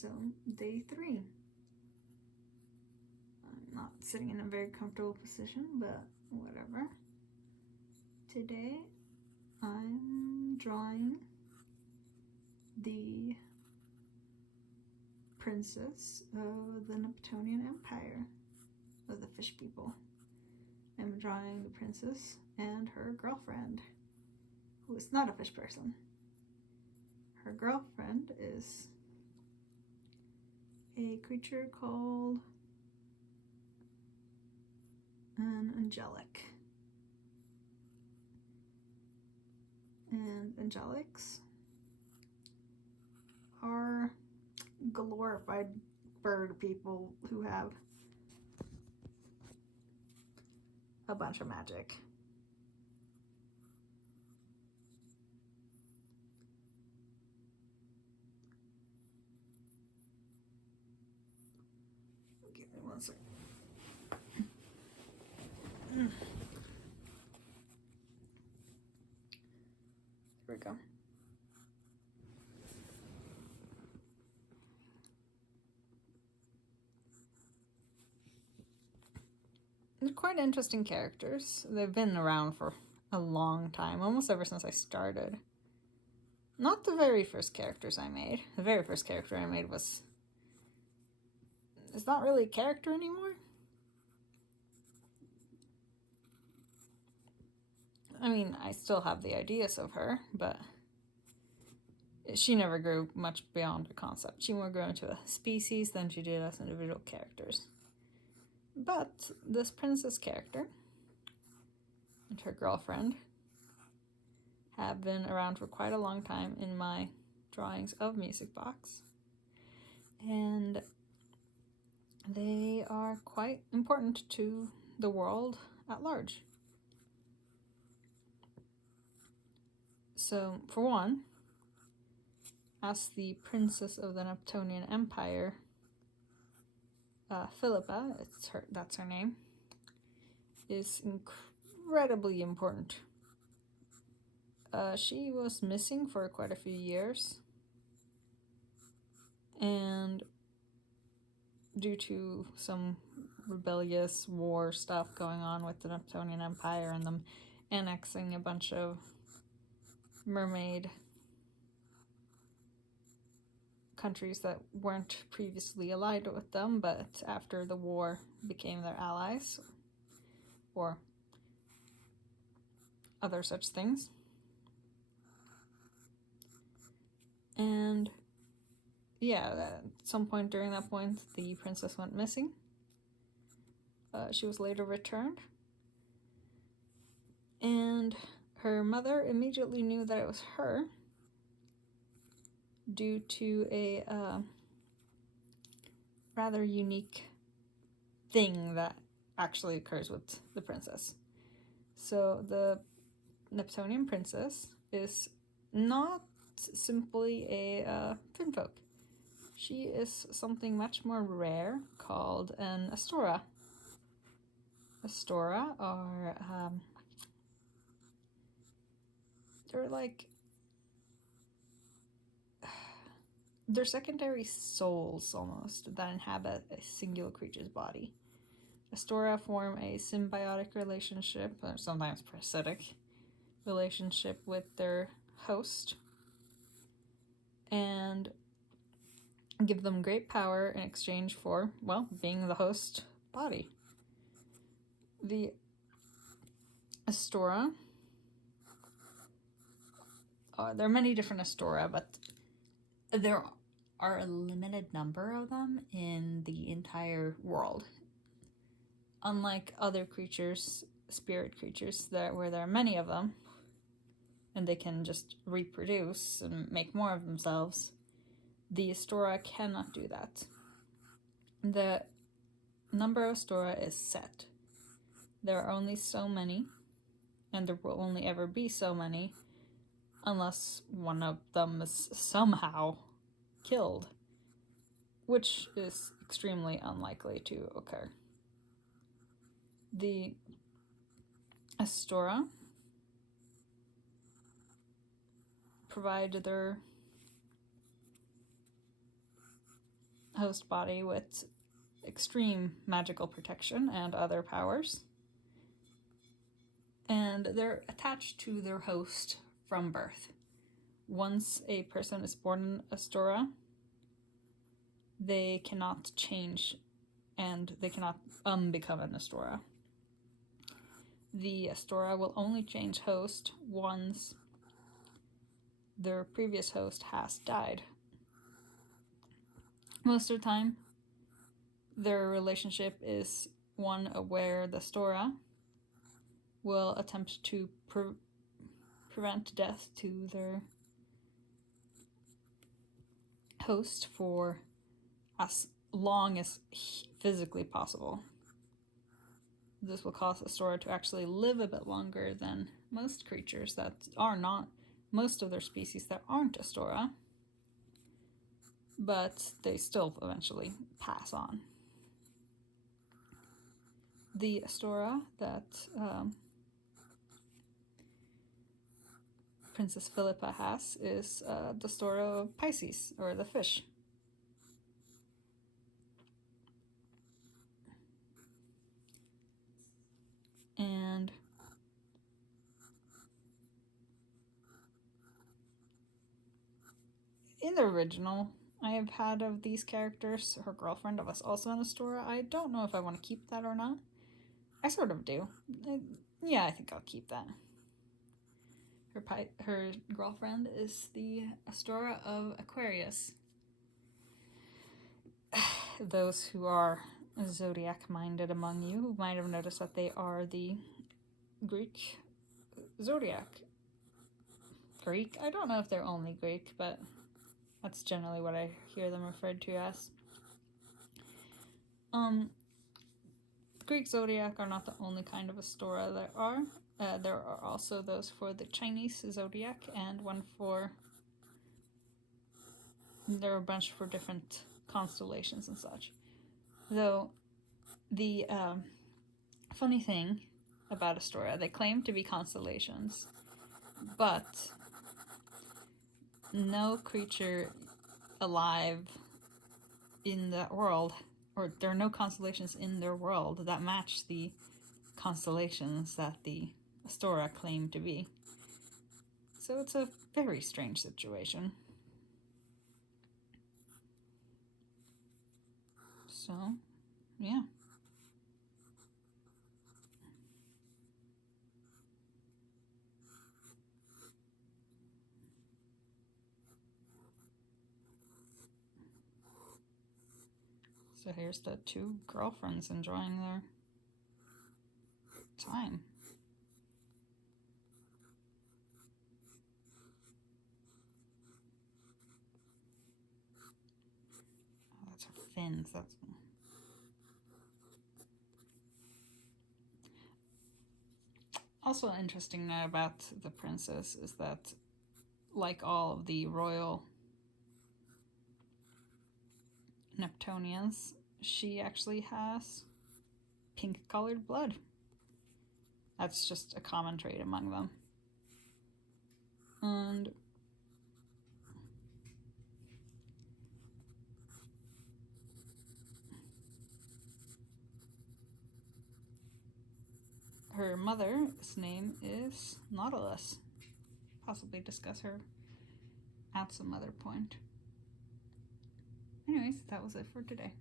So, day 3. I'm not sitting in a very comfortable position, but whatever. Today, I'm drawing the princess of the Neptunian Empire, of the fish people. I'm drawing the princess and her girlfriend, who is not a fish person. Her girlfriend is a creature called an angelic. And angelics are glorified bird people who have a bunch of magic. Give me one second. Here we go. They're quite interesting characters. They've been around for a long time, almost ever since I started. Not the very first characters I made. The very first character I made was... It's not really a character anymore. I mean, I still have the ideas of her, but she never grew much beyond a concept. She more grew into a species than she did as individual characters. But this princess character and her girlfriend have been around for quite a long time in my drawings of Music Box. And they are quite important to the world at large. So, for one, as the princess of the Neptunian Empire, Philippa, that's her name, is incredibly important. She was missing for quite a few years, and due to some rebellious war stuff going on with the Neptunian Empire and them annexing a bunch of mermaid countries that weren't previously allied with them, but after the war became their allies, or other such things. And yeah, at some point during that point, the princess went missing. She was later returned, and her mother immediately knew that it was her due to a rather unique thing that actually occurs with the princess. So the Neptunian princess is not simply a finfolk. She is something much more rare called an Astora. Astora are they're secondary souls almost that inhabit a single creature's body. Astora form a symbiotic relationship, or sometimes parasitic relationship, with their host and give them great power in exchange for, well, being the host body. The Astora, there are many different Astora, but there are a limited number of them in the entire world. Unlike other creatures, spirit creatures, where there are many of them, and they can just reproduce and make more of themselves, the Astora cannot do that. The number of Astora is set. There are only so many, and there will only ever be so many, unless one of them is somehow killed, which is extremely unlikely to occur. The Astora provide their host body with extreme magical protection and other powers. And they're attached to their host from birth. Once a person is born in Astora, they cannot change and they cannot become an Astora. The Astora will only change host once their previous host has died. Most of the time, their relationship is one where the Astora will attempt to prevent death to their host for as long as physically possible. This will cause Astora to actually live a bit longer than most creatures that are not, most of their species that aren't Astora, but they still eventually pass on. The Astora that Princess Philippa has is the Astora of Pisces, or the fish. And in the original I have had of these characters, her girlfriend was also an Astora. I don't know if I want to keep that or not. I sort of do. Yeah, I think I'll keep that. Her girlfriend is the Astora of Aquarius. Those who are zodiac-minded among you might have noticed that they are the Greek zodiac. Greek? I don't know if they're only Greek, but that's generally what I hear them referred to as. The Greek zodiac are not the only kind of Astora there are. There are also those for the Chinese zodiac and one for... There are a bunch for different constellations and such. Though, the funny thing about Astora, they claim to be constellations, but no creature alive in that world, or there are no constellations in their world that match the constellations that the Astora claim to be. So it's a very strange situation. So, yeah. So here's the two girlfriends enjoying their time. Oh, that's her fins. That's... Also interesting note about the princess is that, like all of the royal Neptunians, she actually has pink-colored blood. That's just a common trait among them. And her mother's name is Nautilus. Possibly discuss her at some other point. Anyways, that was it for today.